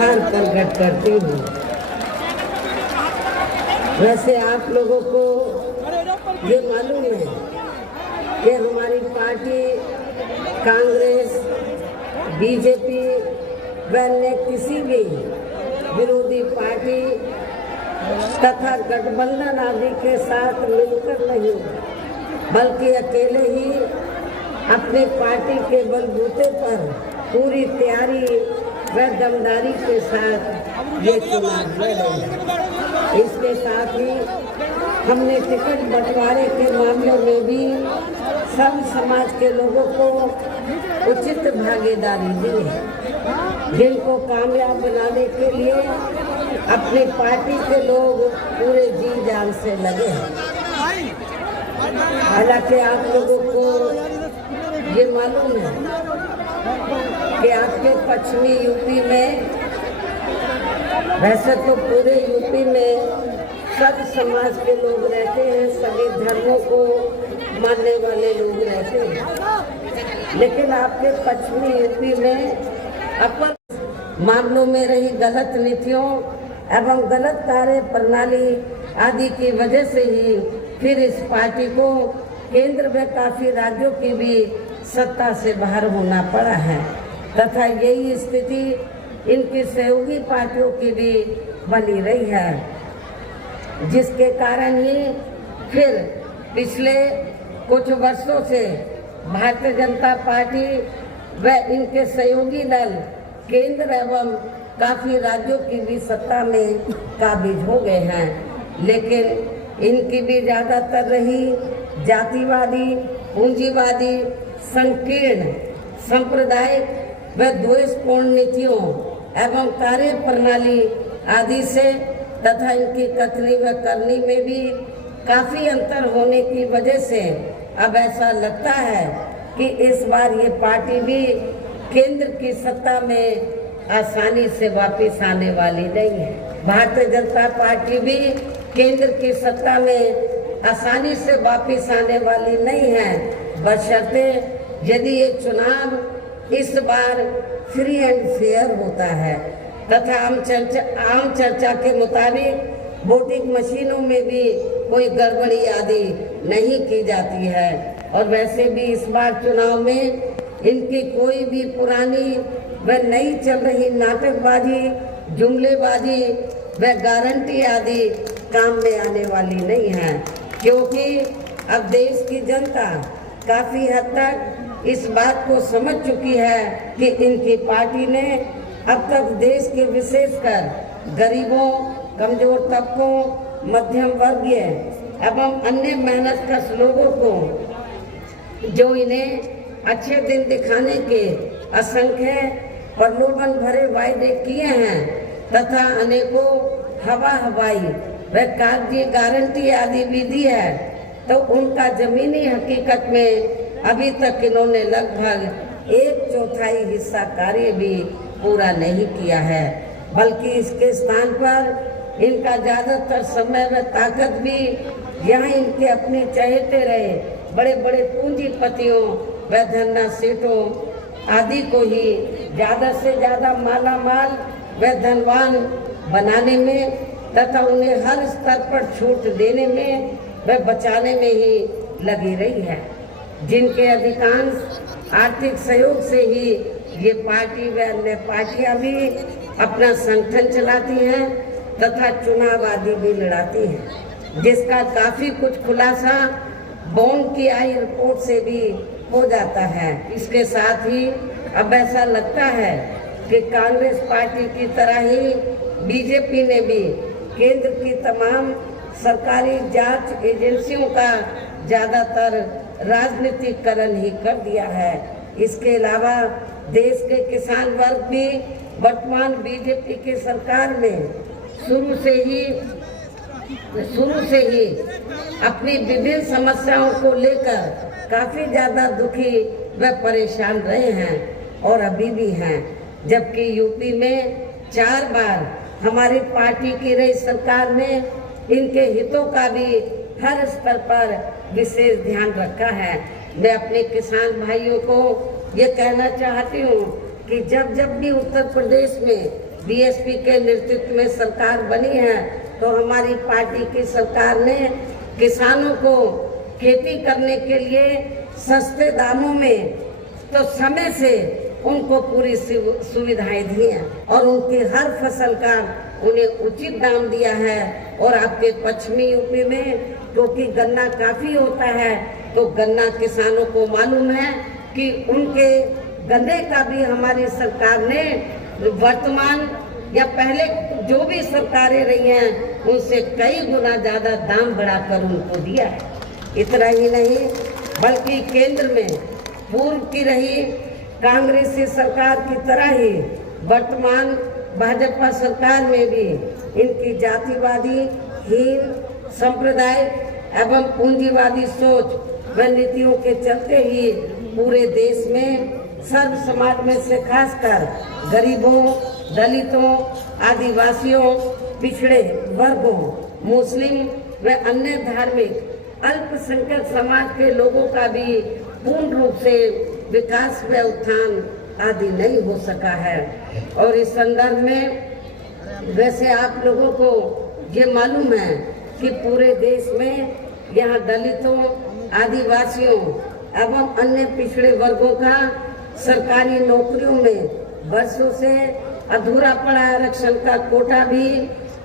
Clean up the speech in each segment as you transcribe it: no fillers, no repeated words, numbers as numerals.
आभार प्रकट करती हूँ। वैसे आप लोगों को ये मालूम है कि हमारी पार्टी कांग्रेस, बीजेपी व अन्य किसी भी विरोधी पार्टी तथा गठबंधन आदि के साथ मिलकर नहीं, बल्कि अकेले ही अपनी पार्टी के बलबूते पर पूरी तैयारी व दमदारी के साथ ये चुनाव लड़े। इसके साथ ही हमने टिकट बंटवारे के मामलों में भी सब समाज के लोगों को उचित भागीदारी दी है, जिनको कामयाब बनाने के लिए अपनी पार्टी के लोग पूरे जी जान से लगे हैं। हालांकि आप लोगों को ये मालूम है कि आपके पश्चिमी यूपी में, वैसे तो पूरे यूपी में सब समाज के लोग रहते हैं, सभी धर्मों को मानने वाले लोग रहते हैं, लेकिन आपके पश्चिमी यूपी में अपन मामलों में रही गलत नीतियों एवं गलत कार्य प्रणाली आदि की वजह से ही फिर इस पार्टी को केंद्र में काफी राज्यों की भी सत्ता से बाहर होना पड़ा है, तथा यही स्थिति इनकी सहयोगी पार्टियों की भी बनी रही है, जिसके कारण ही फिर पिछले कुछ वर्षों से भारतीय जनता पार्टी व इनके सहयोगी दल केंद्र एवं काफी राज्यों की भी सत्ता में काबिज हो गए हैं, लेकिन इनकी भी ज्यादातर रही जातिवादी, पूंजीवादी, संकीर्ण, सांप्रदायिक व द्वेषपूर्ण नीतियों एवं कार्य प्रणाली आदि से तथा इनकी कथनी व करनी में भी काफी अंतर होने की वजह से अब ऐसा लगता है कि इस बार ये पार्टी भी केंद्र की सत्ता में आसानी से वापस आने वाली नहीं है। भारतीय जनता पार्टी भी केंद्र की सत्ता में आसानी से वापस आने वाली नहीं है, बशर्ते यदि ये चुनाव इस बार फ्री एंड फेयर होता है तथा आम चर्चा के मुताबिक वोटिंग मशीनों में भी कोई गड़बड़ी आदि नहीं की जाती है। और वैसे भी इस बार चुनाव में इनकी कोई भी पुरानी व नई चल रही नाटकबाजी, जुमलेबाजी व गारंटी आदि काम में आने वाली नहीं है, क्योंकि अब देश की जनता काफी हद तक इस बात को समझ चुकी है कि इनकी पार्टी ने अब तक देश के विशेषकर गरीबों, कमजोर तबकों, मध्यम वर्गीय एवं अन्य मेहनतकश लोगों को जो इन्हें अच्छे दिन दिखाने के असंख्य प्रलोभन भरे वायदे किए हैं तथा अनेकों हवाई व कागजी गारंटी आदि भी दी है, तो उनका जमीनी हकीकत में अभी तक इन्होंने लगभग 1/4 हिस्सा कार्य भी पूरा नहीं किया है, बल्कि इसके स्थान पर इनका ज्यादातर समय व ताकत भी यहाँ इनके अपने चहेते रहे बड़े बड़े पूंजीपतियों व धन्ना सेठों आदि को ही ज्यादा से ज्यादा माला माल व धनवान बनाने में तथा उन्हें हर स्तर पर छूट देने में व बचाने में ही लगी रही है, जिनके अधिकांश आर्थिक सहयोग से ही ये पार्टी व अन्य पार्टियां भी अपना संगठन चलाती हैं तथा चुनाव आदि भी लड़ाती हैं, जिसका काफी कुछ खुलासा बॉन्ड की आई रिपोर्ट से भी हो जाता है। इसके साथ ही अब ऐसा लगता है कि कांग्रेस पार्टी की तरह ही बीजेपी ने भी केंद्र की तमाम सरकारी जांच एजेंसियों का ज्यादातर राजनीतिकरण ही कर दिया है। इसके अलावा देश के किसान वर्ग भी वर्तमान बीजेपी की सरकार में शुरू से ही अपनी विभिन्न समस्याओं को लेकर काफी ज्यादा दुखी व परेशान रहे हैं और अभी भी हैं, जबकि यूपी में 4 बार हमारी पार्टी की रही सरकार ने इनके हितों का भी हर स्तर पर विशेष ध्यान रखा है। मैं अपने किसान भाइयों को ये कहना चाहती हूँ कि जब भी उत्तर प्रदेश में बीएसपी के नेतृत्व में सरकार बनी है, तो हमारी पार्टी की सरकार ने किसानों को खेती करने के लिए सस्ते दामों में तो समय से उनको पूरी सुविधाएं दी हैं और उनकी हर फसल का उन्हें उचित दाम दिया है। और आपके पश्चिमी यूपी में क्योंकि गन्ना काफ़ी होता है, तो गन्ना किसानों को मालूम है कि उनके गन्ने का भी हमारी सरकार ने वर्तमान या पहले जो भी सरकारें रही हैं उनसे कई गुना ज़्यादा दाम बढ़ाकर उनको दिया है। इतना ही नहीं बल्कि केंद्र में पूर्व की रही कांग्रेसी सरकार की तरह ही वर्तमान भाजपा सरकार में भी इनकी जातिवादी, हीन, सांप्रदायिक एवं पूंजीवादी सोच व नीतियों के चलते ही पूरे देश में सर्व समाज में से खासकर गरीबों, दलितों, आदिवासियों, पिछड़े वर्गों, मुस्लिम व अन्य धार्मिक अल्पसंख्यक समाज के लोगों का भी पूर्ण रूप से विकास व उत्थान आदि नहीं हो सका है। और इस संदर्भ में वैसे आप लोगों को ये मालूम है कि पूरे देश में यहाँ दलितों, आदिवासियों एवं अन्य पिछड़े वर्गों का सरकारी नौकरियों में वर्षों से अधूरा पड़ा आरक्षण का कोटा भी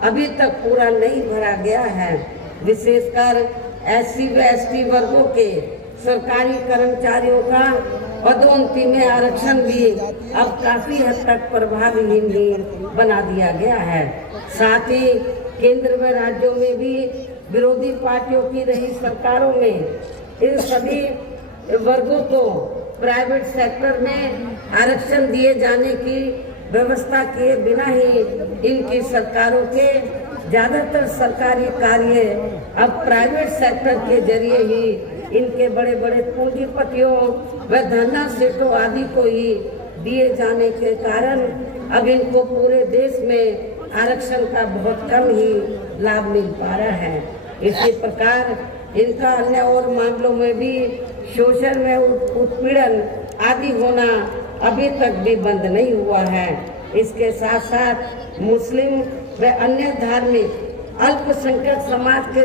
अभी तक पूरा नहीं भरा गया है। विशेषकर एससी व एसटी वर्गों के सरकारी कर्मचारियों का पदोन्नति में आरक्षण भी अब काफी हद तक प्रभावहीन ही बना दिया गया है। साथ ही केंद्र व राज्यों में भी विरोधी पार्टियों की रही सरकारों में इन सभी वर्गों को प्राइवेट सेक्टर में आरक्षण दिए जाने की व्यवस्था किए बिना ही इनकी सरकारों के ज़्यादातर सरकारी कार्य अब प्राइवेट सेक्टर के जरिए ही इनके बड़े बड़े पूंजीपतियों व धन्ना सेठों आदि को ही दिए जाने के कारण अब इनको पूरे देश में आरक्षण का बहुत कम ही लाभ मिल पा रहा है। इसी प्रकार इनका अन्य और मामलों में भी शोषण व उत्पीड़न आदि होना अभी तक भी बंद नहीं हुआ है। इसके साथ साथ मुस्लिम व अन्य धार्मिक अल्पसंख्यक समाज के